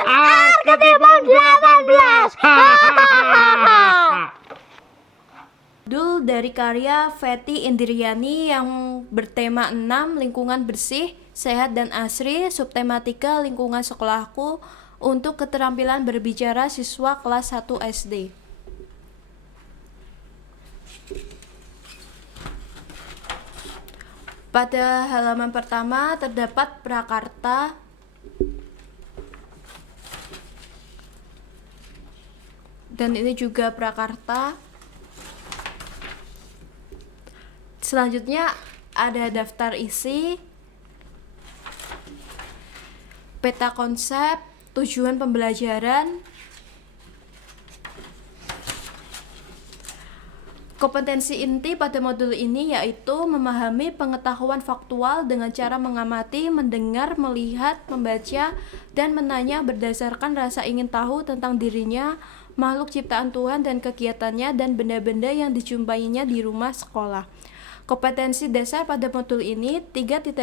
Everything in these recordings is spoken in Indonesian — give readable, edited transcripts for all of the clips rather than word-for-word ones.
Arketipon 18. Judul dari karya Fety Indriani yang bertema 6 lingkungan bersih, sehat dan asri, subtematika lingkungan sekolahku untuk keterampilan berbicara siswa kelas 1 SD. Pada halaman pertama terdapat prakarta dan ini juga prakarta. Selanjutnya ada daftar isi, peta konsep, tujuan pembelajaran, kompetensi inti pada modul ini yaitu memahami pengetahuan faktual dengan cara mengamati, mendengar, melihat, membaca, dan menanya berdasarkan rasa ingin tahu tentang dirinya, makhluk ciptaan Tuhan dan kegiatannya, dan benda-benda yang dijumpainya di rumah sekolah. Kompetensi dasar pada modul ini 3.8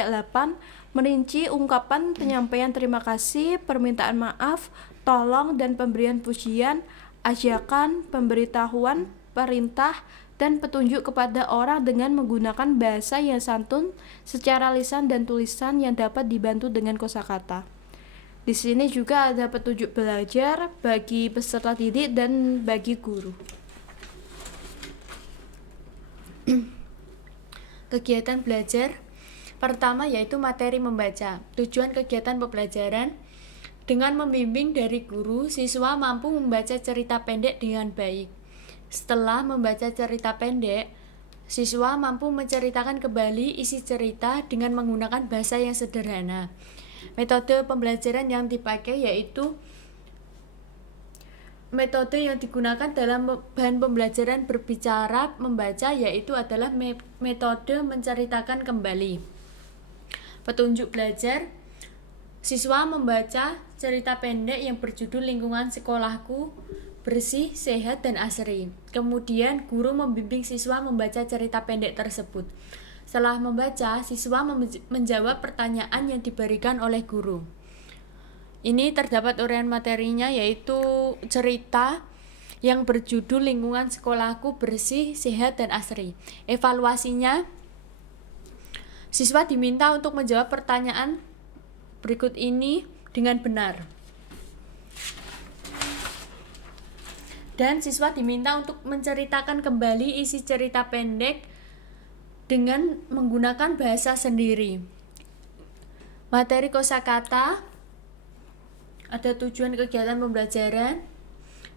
merinci ungkapan penyampaian terima kasih, permintaan maaf, tolong, dan pemberian pujian, ajakan, pemberitahuan, perintah, dan petunjuk kepada orang dengan menggunakan bahasa yang santun secara lisan dan tulisan yang dapat dibantu dengan kosakata. Di sini juga ada petunjuk belajar bagi peserta didik dan bagi guru. Kegiatan belajar pertama yaitu materi membaca. Tujuan kegiatan pembelajaran dengan membimbing dari guru, siswa mampu membaca cerita pendek dengan baik. Setelah membaca cerita pendek, siswa mampu menceritakan kembali isi cerita dengan menggunakan bahasa yang sederhana. Metode pembelajaran yang dipakai yaitu metode yang digunakan dalam bahan pembelajaran berbicara membaca yaitu adalah metode menceritakan kembali. Petunjuk belajar, siswa membaca cerita pendek yang berjudul Lingkungan Sekolahku Bersih, Sehat, dan Asri. Kemudian guru membimbing siswa membaca cerita pendek tersebut. Setelah membaca, siswa menjawab pertanyaan yang diberikan oleh guru. Ini terdapat uraian materinya yaitu cerita yang berjudul Lingkungan Sekolahku Bersih, Sehat, dan Asri. Evaluasinya, siswa diminta untuk menjawab pertanyaan berikut ini dengan benar. Dan siswa diminta untuk menceritakan kembali isi cerita pendek dengan menggunakan bahasa sendiri. Materi kosakata, ada tujuan kegiatan pembelajaran.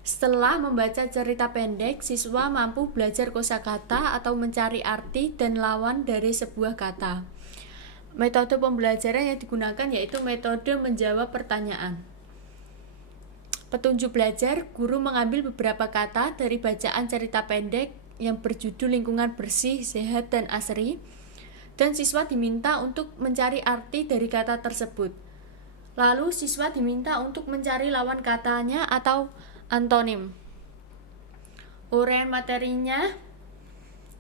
Setelah membaca cerita pendek, siswa mampu belajar kosakata atau mencari arti dan lawan dari sebuah kata. Metode pembelajaran yang digunakan yaitu metode menjawab pertanyaan. Petunjuk belajar, guru mengambil beberapa kata dari bacaan cerita pendek yang berjudul Lingkungan Bersih, Sehat, dan Asri, dan siswa diminta untuk mencari arti dari kata tersebut. Lalu siswa diminta untuk mencari lawan katanya atau antonim. Uraian materinya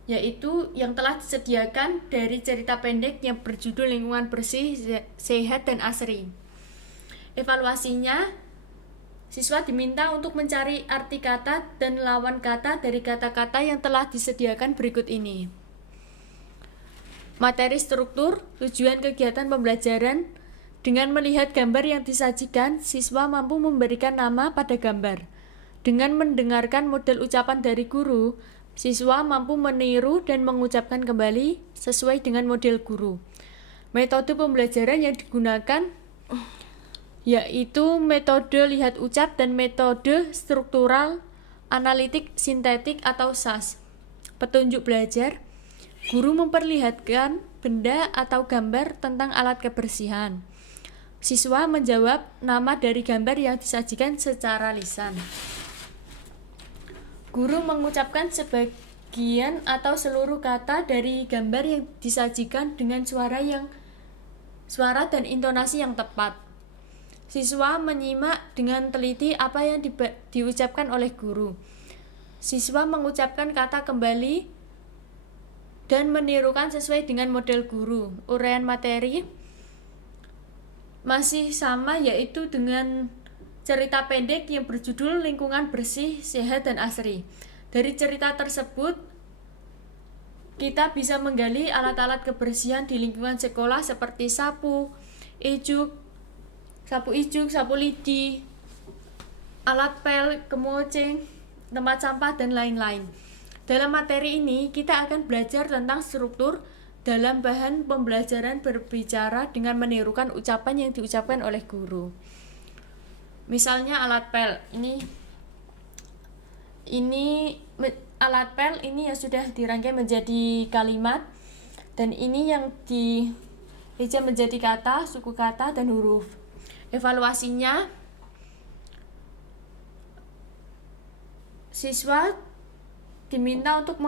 yaitu yang telah disediakan dari cerita pendek yang berjudul Lingkungan Bersih, Sehat, dan Asri. Evaluasinya, siswa diminta untuk mencari arti kata dan lawan kata dari kata-kata yang telah disediakan berikut ini. Materi struktur, tujuan kegiatan pembelajaran. Dengan melihat gambar yang disajikan, siswa mampu memberikan nama pada gambar. Dengan mendengarkan model ucapan dari guru, siswa mampu meniru dan mengucapkan kembali sesuai dengan model guru. Metode pembelajaran yang digunakan yaitu metode lihat ucap dan metode struktural analitik sintetik atau SAS. Petunjuk belajar, guru memperlihatkan benda atau gambar tentang alat kebersihan. Siswa menjawab nama dari gambar yang disajikan secara lisan. Guru mengucapkan sebagian atau seluruh kata dari gambar yang disajikan dengan suara dan intonasi yang tepat. Siswa menyimak dengan teliti apa yang diucapkan oleh guru. Siswa mengucapkan kata kembali dan menirukan sesuai dengan model guru. Uraian materi masih sama, yaitu dengan cerita pendek yang berjudul Lingkungan Bersih, Sehat, dan Asri. Dari cerita tersebut, kita bisa menggali alat-alat kebersihan di lingkungan sekolah seperti ijuk, sapu ijuk, sapu lidi, alat pel, kemoceng, tempat sampah, dan lain-lain. Dalam materi ini, kita akan belajar tentang struktur dalam bahan pembelajaran berbicara dengan menirukan ucapan yang diucapkan oleh guru. Misalnya alat pel ini alat pel ini yang sudah dirangkai menjadi kalimat, dan ini yang dieja menjadi kata, suku kata, dan huruf. Evaluasinya, siswa diminta untuk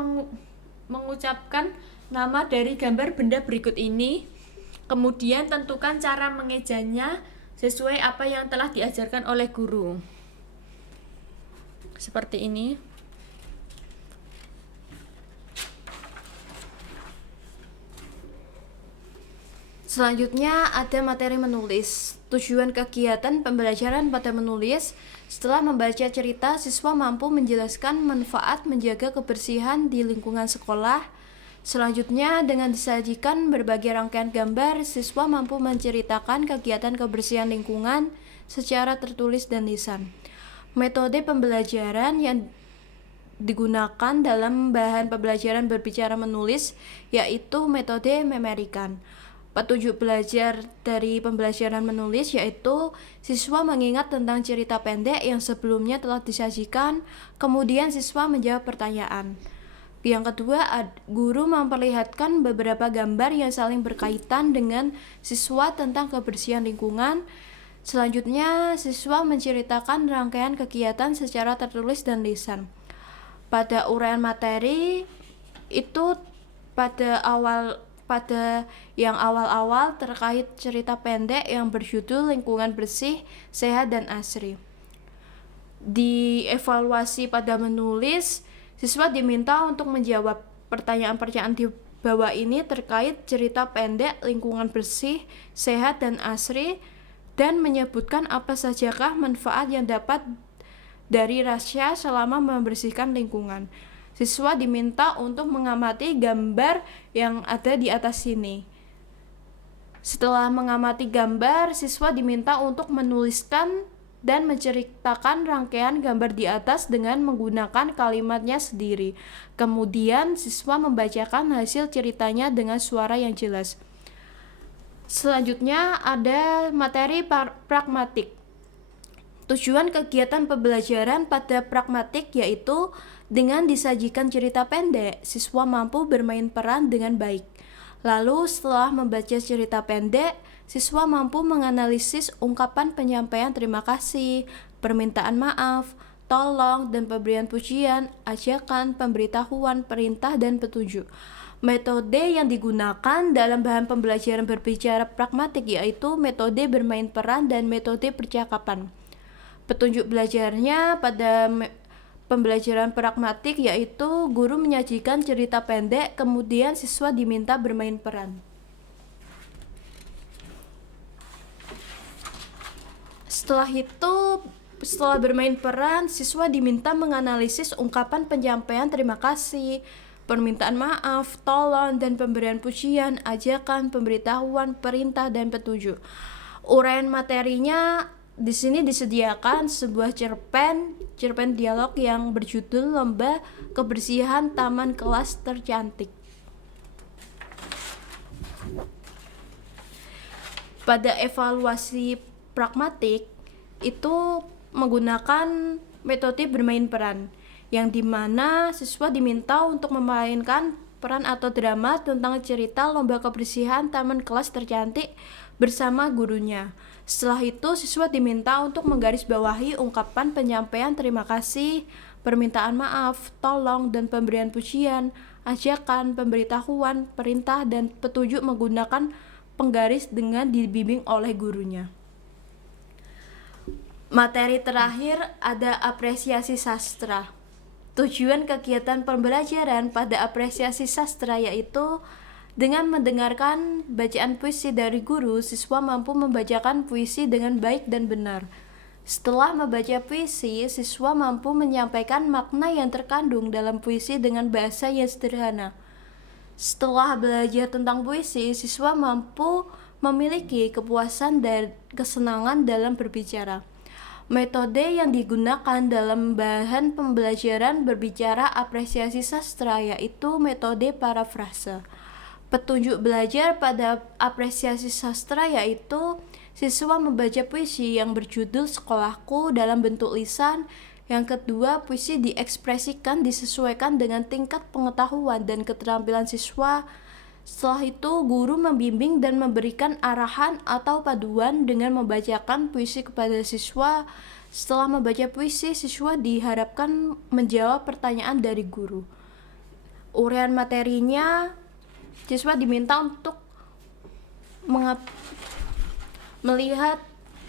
mengucapkan nama dari gambar benda berikut ini, kemudian tentukan cara mengejanya sesuai apa yang telah diajarkan oleh guru. Seperti ini. Selanjutnya ada materi menulis. Tujuan kegiatan pembelajaran pada menulis. Setelah membaca cerita, siswa mampu menjelaskan manfaat menjaga kebersihan di lingkungan sekolah. Selanjutnya, dengan disajikan berbagai rangkaian gambar, siswa mampu menceritakan kegiatan kebersihan lingkungan secara tertulis dan lisan. Metode pembelajaran yang digunakan dalam bahan pembelajaran berbicara menulis yaitu metode memerikan. Petunjuk belajar dari pembelajaran menulis yaitu siswa mengingat tentang cerita pendek yang sebelumnya telah disajikan, kemudian siswa menjawab pertanyaan. Yang kedua, guru memperlihatkan beberapa gambar yang saling berkaitan dengan siswa tentang kebersihan lingkungan. Selanjutnya, siswa menceritakan rangkaian kegiatan secara tertulis dan lisan. Pada uraian materi itu pada yang awal-awal terkait cerita pendek yang berjudul Lingkungan Bersih, Sehat, dan Asri. Di evaluasi pada menulis, siswa diminta untuk menjawab pertanyaan-pertanyaan di bawah ini terkait cerita pendek Lingkungan Bersih, Sehat, dan Asri, dan menyebutkan apa sajakah manfaat yang dapat dari rahasia selama membersihkan lingkungan. Siswa diminta untuk mengamati gambar yang ada di atas sini. Setelah mengamati gambar, siswa diminta untuk menuliskan dan menceritakan rangkaian gambar di atas dengan menggunakan kalimatnya sendiri. Kemudian, siswa membacakan hasil ceritanya dengan suara yang jelas. Selanjutnya ada materi pragmatik. Tujuan kegiatan pembelajaran pada pragmatik yaitu dengan disajikan cerita pendek, siswa mampu bermain peran dengan baik. Lalu setelah membaca cerita pendek, siswa mampu menganalisis ungkapan penyampaian terima kasih, permintaan maaf, tolong, dan pemberian pujian, ajakan, pemberitahuan, perintah, dan petunjuk. Metode yang digunakan dalam bahan pembelajaran berbicara pragmatik yaitu metode bermain peran dan metode percakapan. Petunjuk belajarnya pada pembelajaran pragmatik yaitu guru menyajikan cerita pendek, kemudian siswa diminta bermain peran. Setelah bermain peran, siswa diminta menganalisis ungkapan penyampaian terima kasih, permintaan maaf, tolong, dan pemberian pujian, ajakan, pemberitahuan, perintah, dan petunjuk. Uraian materinya di sini disediakan sebuah cerpen dialog yang berjudul Lomba Kebersihan Taman Kelas Tercantik. Pada evaluasi pragmatik itu menggunakan metode bermain peran, yang dimana siswa diminta untuk memainkan peran atau drama tentang cerita lomba kebersihan taman kelas tercantik bersama gurunya. Setelah itu, siswa diminta untuk menggarisbawahi ungkapan penyampaian terima kasih, permintaan maaf, tolong, dan pemberian pujian, ajakan, pemberitahuan, perintah, dan petunjuk menggunakan penggaris dengan dibimbing oleh gurunya. Materi terakhir ada apresiasi sastra. Tujuan kegiatan pembelajaran pada apresiasi sastra yaitu dengan mendengarkan bacaan puisi dari guru, siswa mampu membacakan puisi dengan baik dan benar. Setelah membaca puisi, siswa mampu menyampaikan makna yang terkandung dalam puisi dengan bahasa yang sederhana. Setelah belajar tentang puisi, siswa mampu memiliki kepuasan dan kesenangan dalam berbicara. Metode yang digunakan dalam bahan pembelajaran berbicara apresiasi sastra yaitu metode parafrase. Petunjuk belajar pada apresiasi sastra yaitu siswa membaca puisi yang berjudul Sekolahku dalam bentuk lisan. Yang kedua, puisi diekspresikan disesuaikan dengan tingkat pengetahuan dan keterampilan siswa. Setelah itu, guru membimbing dan memberikan arahan atau paduan dengan membacakan puisi kepada siswa. Setelah membaca puisi, siswa diharapkan menjawab pertanyaan dari guru. Uraian materinya, siswa diminta untuk melihat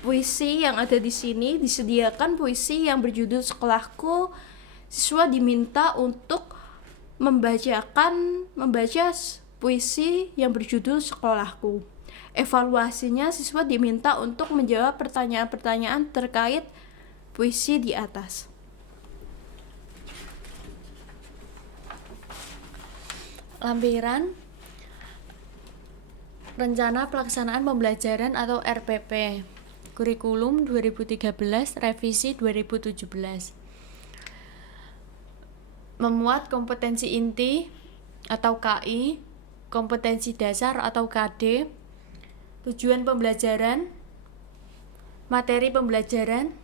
puisi yang ada di sini. Disediakan puisi yang berjudul Sekolahku. Siswa diminta untuk membaca puisi yang berjudul Sekolahku. Evaluasinya, siswa diminta untuk menjawab pertanyaan-pertanyaan terkait puisi di atas. Lampiran Rencana Pelaksanaan Pembelajaran atau RPP Kurikulum 2013 Revisi 2017 memuat kompetensi inti atau KI, kompetensi dasar atau KD, tujuan pembelajaran, materi pembelajaran,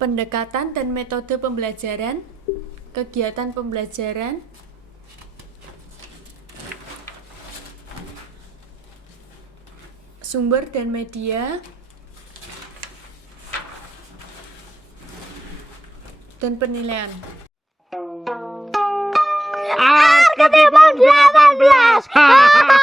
pendekatan dan metode pembelajaran, kegiatan pembelajaran, sumber dan media, dan penilaian. Arketipan 18.